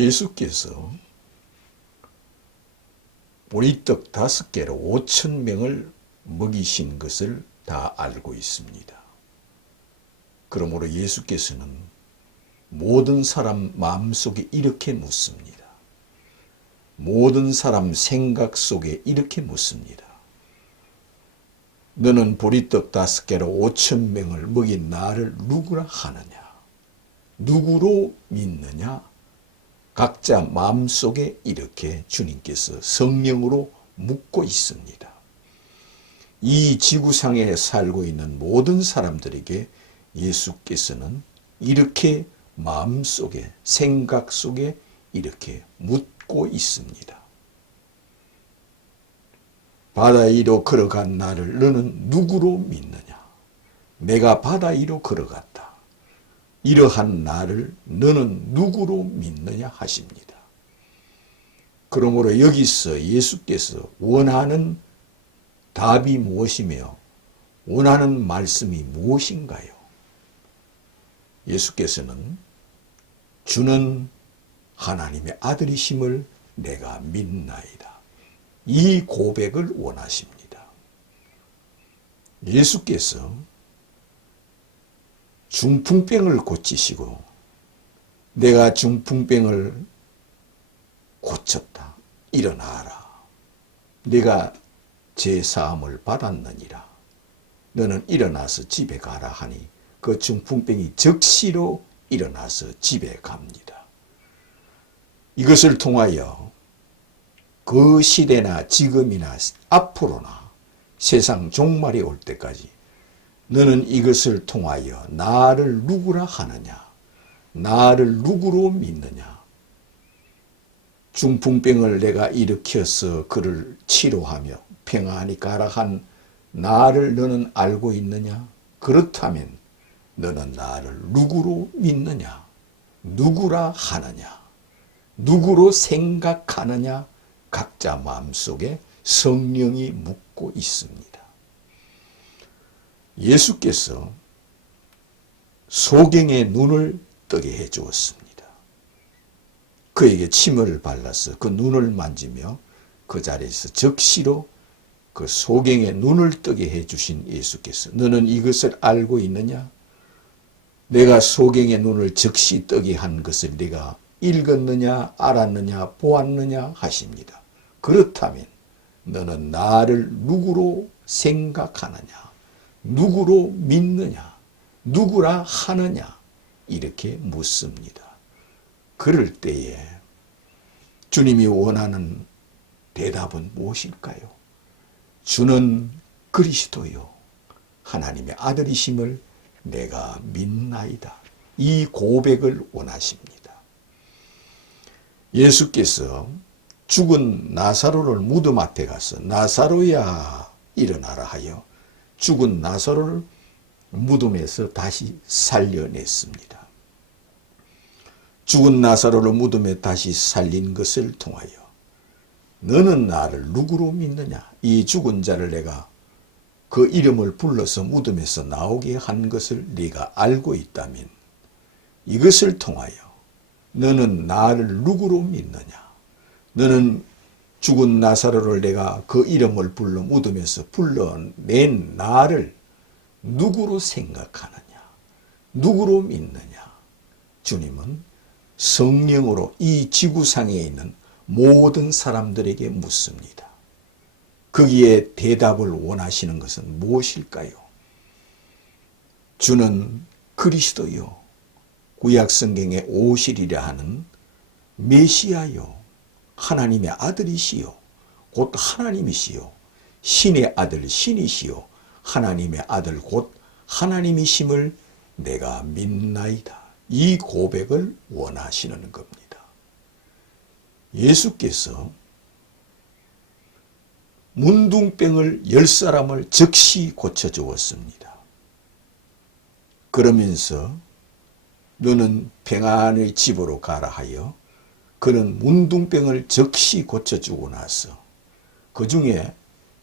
예수께서 보리떡 5개로 5,000명을 먹이신 것을 다 알고 있습니다. 그러므로 예수께서는 모든 사람 마음속에 이렇게 묻습니다. 모든 사람 생각 속에 이렇게 묻습니다. 너는 보리떡 5개로 5,000명을 먹인 나를 누구라 하느냐? 누구로 믿느냐? 각자 마음속에 이렇게 주님께서 성령으로 묻고 있습니다. 이 지구상에 살고 있는 모든 사람들에게 예수께서는 이렇게 마음속에, 생각 속에 이렇게 묻고 있습니다. 바다 위로 걸어간 나를 너는 누구로 믿느냐? 내가 바다 위로 걸어갔다. 이러한 나를 너는 누구로 믿느냐 하십니다. 그러므로 여기서 예수께서 원하는 답이 무엇이며 원하는 말씀이 무엇인가요? 예수께서는 주는 하나님의 아들이심을 내가 믿나이다. 이 고백을 원하십니다. 예수께서 중풍병을 고치시고 내가 중풍병을 고쳤다. 일어나라. 네가 제사함을 받았느니라. 너는 일어나서 집에 가라 하니 그 중풍병이 즉시로 일어나서 집에 갑니다. 이것을 통하여 그 시대나 지금이나 앞으로나 세상 종말이 올 때까지 너는 이것을 통하여 나를 누구라 하느냐? 나를 누구로 믿느냐? 중풍병을 내가 일으켜서 그를 치료하며 평안히 가라 한 나를 너는 알고 있느냐? 그렇다면 너는 나를 누구로 믿느냐? 누구라 하느냐? 누구로 생각하느냐? 각자 마음속에 성령이 묻고 있습니다. 예수께서 소경의 눈을 뜨게 해 주었습니다. 그에게 침을 발라서 그 눈을 만지며 그 자리에서 즉시로 그 소경의 눈을 뜨게 해 주신 예수께서 너는 이것을 알고 있느냐? 내가 소경의 눈을 즉시 뜨게 한 것을 네가 읽었느냐, 알았느냐, 보았느냐 하십니다. 그렇다면 너는 나를 누구로 생각하느냐? 누구로 믿느냐? 누구라 하느냐? 이렇게 묻습니다. 그럴 때에 주님이 원하는 대답은 무엇일까요? 주는 그리스도요 하나님의 아들이심을 내가 믿나이다. 이 고백을 원하십니다. 예수께서 죽은 나사로를 무덤 앞에 가서 나사로야 일어나라 하여 죽은 나사로를 무덤에서 다시 살려냈습니다. 죽은 나사로를 무덤에 다시 살린 것을 통하여 너는 나를 누구로 믿느냐? 이 죽은 자를 내가 그 이름을 불러서 무덤에서 나오게 한 것을 네가 알고 있다면 이것을 통하여 너는 나를 누구로 믿느냐? 너는 죽은 나사로를 내가 그 이름을 불러 무덤에서 불러낸 나를 누구로 생각하느냐? 누구로 믿느냐? 주님은 성령으로 이 지구상에 있는 모든 사람들에게 묻습니다. 거기에 대답을 원하시는 것은 무엇일까요? 주는 그리스도요 구약성경에 오시리라 하는 메시아요 하나님의 아들이시요 곧 하나님이시요 신의 아들 신이시요 하나님의 아들 곧 하나님이심을 내가 믿나이다. 이 고백을 원하시는 겁니다. 예수께서 문둥병을 10사람을 즉시 고쳐주었습니다. 그러면서 너는 평안의 집으로 가라 하여 그는 문둥병을 즉시 고쳐주고 나서 그 중에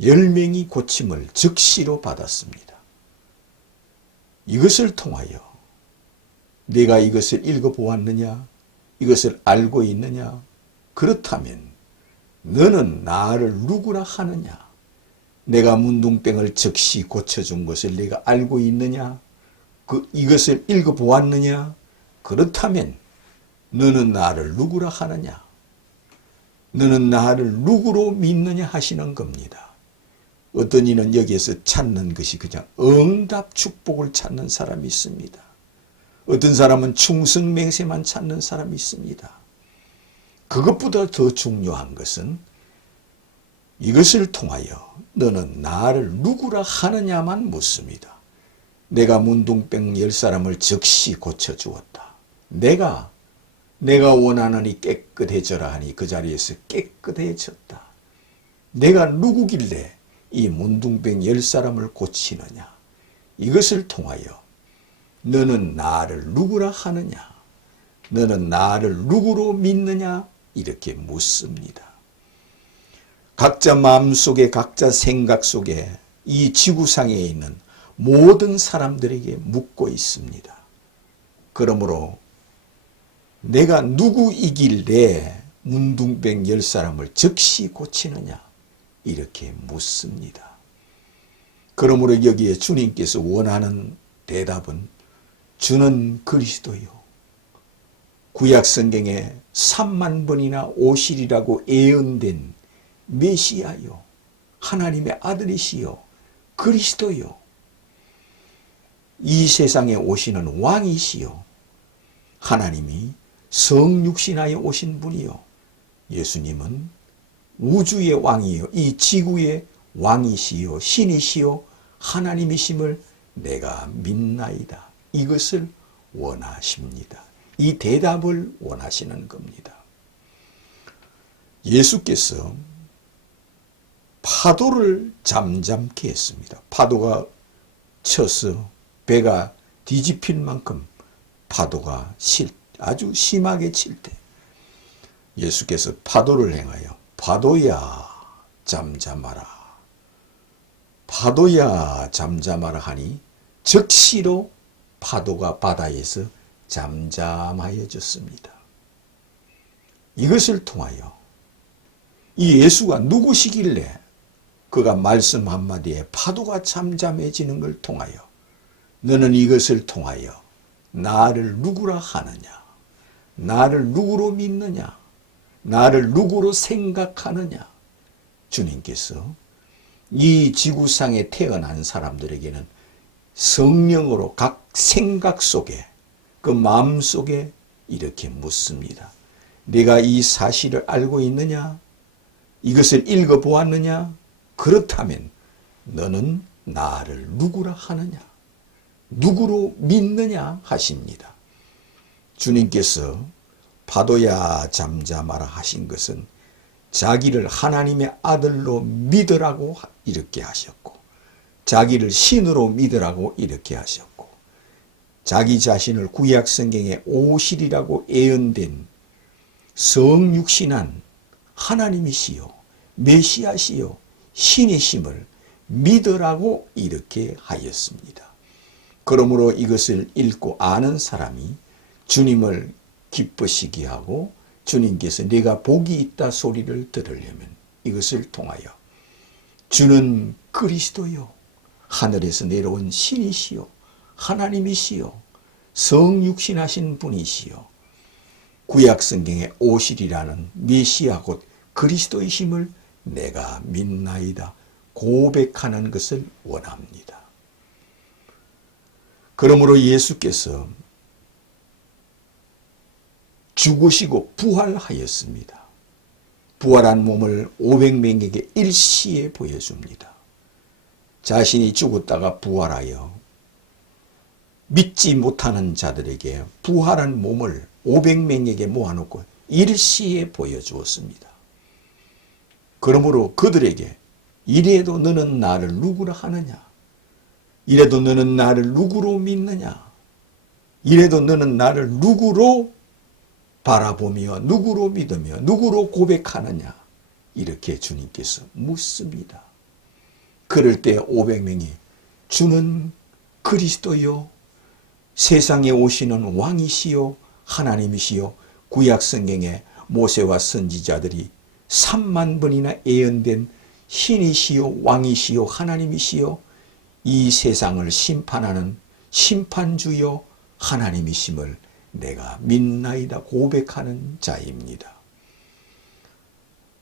10명이 고침을 즉시로 받았습니다. 이것을 통하여 내가 이것을 읽어보았느냐? 이것을 알고 있느냐? 그렇다면 너는 나를 누구라 하느냐? 내가 문둥병을 즉시 고쳐준 것을 내가 알고 있느냐? 이것을 읽어보았느냐? 그렇다면 너는 나를 누구라 하느냐? 너는 나를 누구로 믿느냐 하시는 겁니다. 어떤 이는 여기에서 찾는 것이 그냥 응답 축복을 찾는 사람이 있습니다. 어떤 사람은 충성맹세만 찾는 사람이 있습니다. 그것보다 더 중요한 것은 이것을 통하여 너는 나를 누구라 하느냐만 묻습니다. 내가 문둥병 10사람을 즉시 고쳐주었다. 내가 원하노니 깨끗해져라 하니 그 자리에서 깨끗해졌다. 내가 누구길래 이 문둥병 10사람을 고치느냐? 이것을 통하여 너는 나를 누구라 하느냐? 너는 나를 누구로 믿느냐? 이렇게 묻습니다. 각자 마음속에 각자 생각 속에 이 지구상에 있는 모든 사람들에게 묻고 있습니다. 그러므로 내가 누구이길래 문둥병 10사람을 즉시 고치느냐? 이렇게 묻습니다. 그러므로 여기에 주님께서 원하는 대답은 주는 그리스도요. 구약성경에 3만 번이나 오시리라고 예언된 메시아요. 하나님의 아들이시요. 그리스도요. 이 세상에 오시는 왕이시요. 하나님이 성육신하여 오신 분이요. 예수님은 우주의 왕이요. 이 지구의 왕이시요. 신이시요. 하나님이심을 내가 믿나이다. 이것을 원하십니다. 이 대답을 원하시는 겁니다. 예수께서 파도를 잠잠케 했습니다. 파도가 쳐서 배가 뒤집힐 만큼 파도가 아주 심하게 칠 때 예수께서 파도를 행하여 파도야 잠잠하라. 파도야 잠잠하라 하니 즉시로 파도가 바다에서 잠잠하여졌습니다. 이것을 통하여 이 예수가 누구시길래 그가 말씀 한마디에 파도가 잠잠해지는 걸 통하여 너는 이것을 통하여 나를 누구라 하느냐? 나를 누구로 믿느냐? 나를 누구로 생각하느냐? 주님께서 이 지구상에 태어난 사람들에게는 성령으로 각 생각 속에 그 마음 속에 이렇게 묻습니다. 네가 이 사실을 알고 있느냐? 이것을 읽어보았느냐? 그렇다면 너는 나를 누구라 하느냐? 누구로 믿느냐 하십니다. 주님께서 파도야 잠잠하라 하신 것은 자기를 하나님의 아들로 믿으라고 이렇게 하셨고, 자기를 신으로 믿으라고 이렇게 하셨고, 자기 자신을 구약 성경에 오시리라고 예언된 성육신한 하나님이시요 메시아시요 신이심을 믿으라고 이렇게 하였습니다. 그러므로 이것을 읽고 아는 사람이 주님을 기쁘시게 하고 주님께서 네가 복이 있다 소리를 들으려면 이것을 통하여 주는 그리스도요 하늘에서 내려온 신이시요 하나님이시요 성육신하신 분이시요 구약성경에 오시리라는 메시아 곧 그리스도이심을 내가 믿나이다 고백하는 것을 원합니다. 그러므로 예수께서 죽으시고 부활하였습니다. 부활한 몸을 500명에게 일시에 보여줍니다. 자신이 죽었다가 부활하여 믿지 못하는 자들에게 부활한 몸을 500명에게 모아놓고 일시에 보여주었습니다. 그러므로 그들에게 이래도 너는 나를 누구라 하느냐? 이래도 너는 나를 누구로 믿느냐? 이래도 너는 나를 누구로 바라보며 누구로 믿으며 누구로 고백하느냐? 이렇게 주님께서 묻습니다. 그럴 때 500명이 주는 그리스도요 세상에 오시는 왕이시요 하나님이시요 구약 성경에 모세와 선지자들이 3만 번이나 예언된 신이시요 왕이시요 하나님이시요 이 세상을 심판하는 심판주요 하나님이심을 내가 믿나이다 고백하는 자입니다.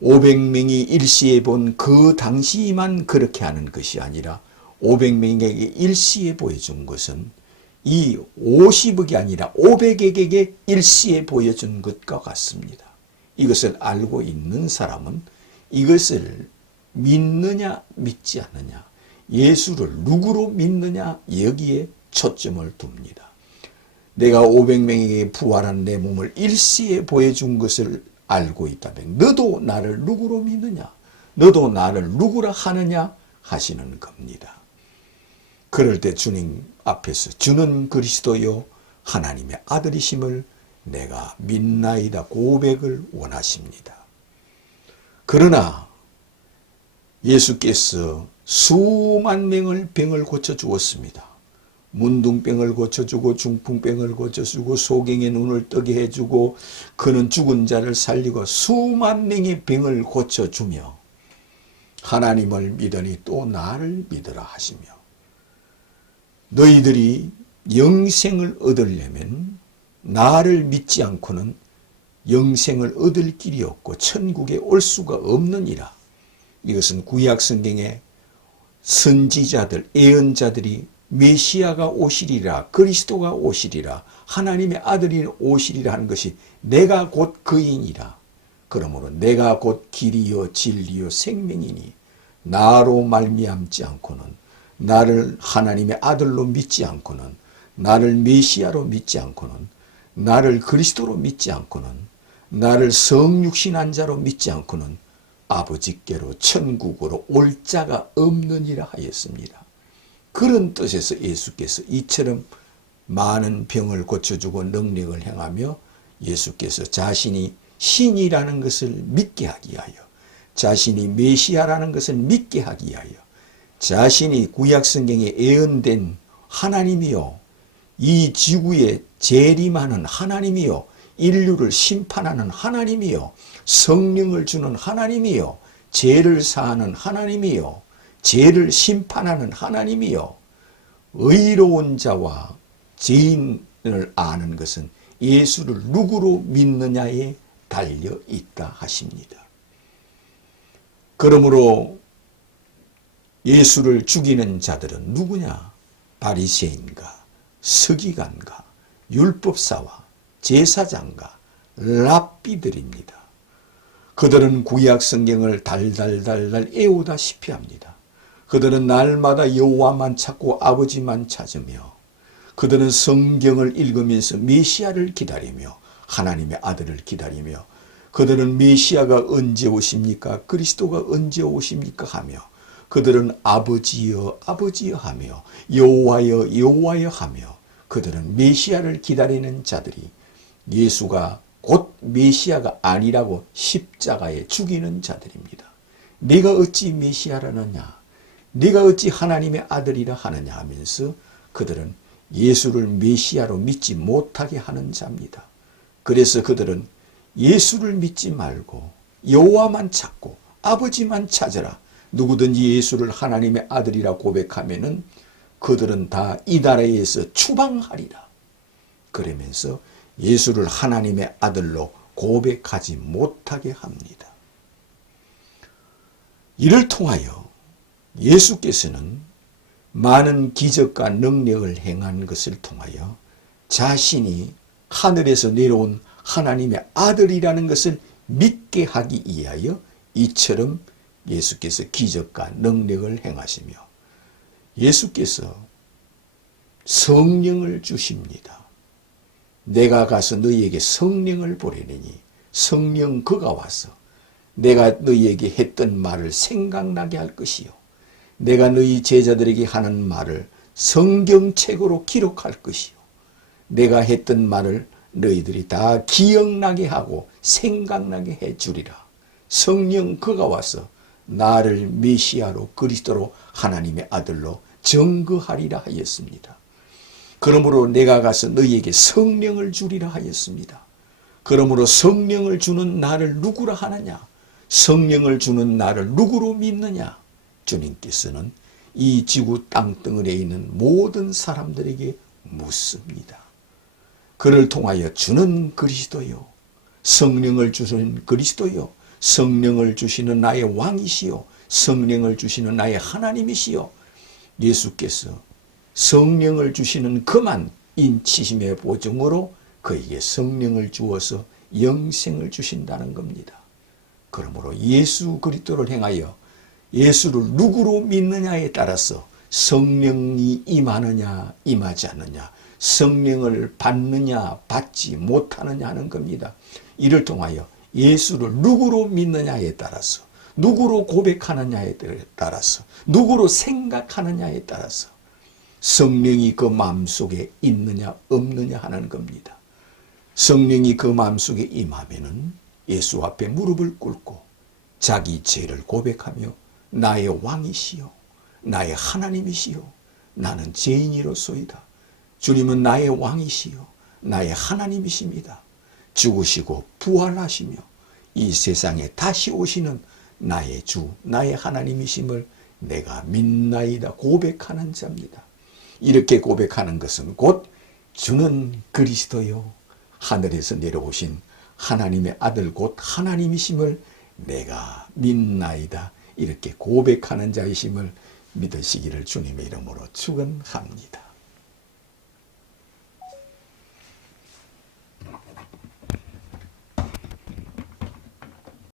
500명이 일시에 본 그 당시만 그렇게 하는 것이 아니라 500명에게 일시에 보여준 것은 이 50억이 아니라 500에게 일시에 보여준 것과 같습니다. 이것을 알고 있는 사람은 이것을 믿느냐 믿지 않느냐, 예수를 누구로 믿느냐 여기에 초점을 둡니다. 내가 500명에게 부활한 내 몸을 일시에 보여준 것을 알고 있다면 너도 나를 누구로 믿느냐, 너도 나를 누구라 하느냐 하시는 겁니다. 그럴 때 주님 앞에서 주는 그리스도요 하나님의 아들이심을 내가 믿나이다 고백을 원하십니다. 그러나 예수께서 수만 명을 병을 고쳐주었습니다. 문둥병을 고쳐주고 중풍병을 고쳐주고 소경의 눈을 뜨게 해주고 그는 죽은 자를 살리고 수만 명의 병을 고쳐주며 하나님을 믿으니 또 나를 믿으라 하시며 너희들이 영생을 얻으려면 나를 믿지 않고는 영생을 얻을 길이 없고 천국에 올 수가 없느니라. 이것은 구약 성경의 선지자들, 예언자들이 메시아가 오시리라, 그리스도가 오시리라, 하나님의 아들이 오시리라 하는 것이 내가 곧 그이니라. 그러므로 내가 곧 길이요 진리요 생명이니 나로 말미암지 않고는, 나를 하나님의 아들로 믿지 않고는, 나를 메시아로 믿지 않고는, 나를 그리스도로 믿지 않고는, 나를 성육신한 자로 믿지 않고는 아버지께로 천국으로 올 자가 없느니라 하였습니다. 그런 뜻에서 예수께서 이처럼 많은 병을 고쳐주고 능력을 행하며 예수께서 자신이 신이라는 것을 믿게 하기 위하여, 자신이 메시아라는 것을 믿게 하기 위하여, 자신이 구약성경에 예언된 하나님이요, 이 지구에 재림하는 하나님이요, 인류를 심판하는 하나님이요, 성령을 주는 하나님이요, 죄를 사하는 하나님이요, 죄를 심판하는 하나님이요, 의로운 자와 죄인을 아는 것은 예수를 누구로 믿느냐에 달려 있다 하십니다. 그러므로 예수를 죽이는 자들은 누구냐? 바리새인과 서기관과 율법사와 제사장과 랍비들입니다. 그들은 구약 성경을 달달달달 애우다시피 합니다. 그들은 날마다 여호와만 찾고 아버지만 찾으며, 그들은 성경을 읽으면서 메시아를 기다리며 하나님의 아들을 기다리며, 그들은 메시아가 언제 오십니까? 그리스도가 언제 오십니까? 하며, 그들은 아버지여 아버지여 하며 여호와여 여호와여 하며, 그들은 메시아를 기다리는 자들이 예수가 곧 메시아가 아니라고 십자가에 죽이는 자들입니다. 네가 어찌 메시아라느냐, 네가 어찌 하나님의 아들이라 하느냐 하면서 그들은 예수를 메시아로 믿지 못하게 하는 자입니다. 그래서 그들은 예수를 믿지 말고 여호와만 찾고 아버지만 찾으라. 누구든지 예수를 하나님의 아들이라 고백하면은 그들은 다 이 나라에서 추방하리라. 그러면서 예수를 하나님의 아들로 고백하지 못하게 합니다. 이를 통하여 예수께서는 많은 기적과 능력을 행한 것을 통하여 자신이 하늘에서 내려온 하나님의 아들이라는 것을 믿게 하기 위하여 이처럼 예수께서 기적과 능력을 행하시며, 예수께서 성령을 주십니다. 내가 가서 너희에게 성령을 보내리니 성령 그가 와서 내가 너희에게 했던 말을 생각나게 할 것이요, 내가 너희 제자들에게 하는 말을 성경책으로 기록할 것이요, 내가 했던 말을 너희들이 다 기억나게 하고 생각나게 해주리라. 성령 그가 와서 나를 메시아로 그리스도로 하나님의 아들로 증거하리라 하였습니다. 그러므로 내가 가서 너희에게 성령을 주리라 하였습니다. 그러므로 성령을 주는 나를 누구라 하느냐? 성령을 주는 나를 누구로 믿느냐? 주님께서는 이 지구 땅덩어리에 있는 모든 사람들에게 묻습니다. 그를 통하여 주는 그리스도요, 성령을 주시는 그리스도요, 성령을 주시는 나의 왕이시요, 성령을 주시는 나의 하나님이시요. 예수께서 성령을 주시는 그만 인치심의 보증으로 그에게 성령을 주어서 영생을 주신다는 겁니다. 그러므로 예수 그리스도를 행하여 예수를 누구로 믿느냐에 따라서 성령이 임하느냐 임하지 않느냐, 성령을 받느냐 받지 못하느냐 하는 겁니다. 이를 통하여 예수를 누구로 믿느냐에 따라서, 누구로 고백하느냐에 따라서, 누구로 생각하느냐에 따라서 성령이 그 마음속에 있느냐 없느냐 하는 겁니다. 성령이 그 마음속에 임하면은 예수 앞에 무릎을 꿇고 자기 죄를 고백하며 나의 왕이시요, 나의 하나님이시요, 나는 죄인이로소이다. 주님은 나의 왕이시요, 나의 하나님이십니다. 죽으시고 부활하시며 이 세상에 다시 오시는 나의 주, 나의 하나님이심을 내가 믿나이다 고백하는 자입니다. 이렇게 고백하는 것은 곧 주는 그리스도요, 하늘에서 내려오신 하나님의 아들 곧 하나님이심을 내가 믿나이다, 이렇게 고백하는 자이심을 믿으시기를 주님의 이름으로 축원합니다.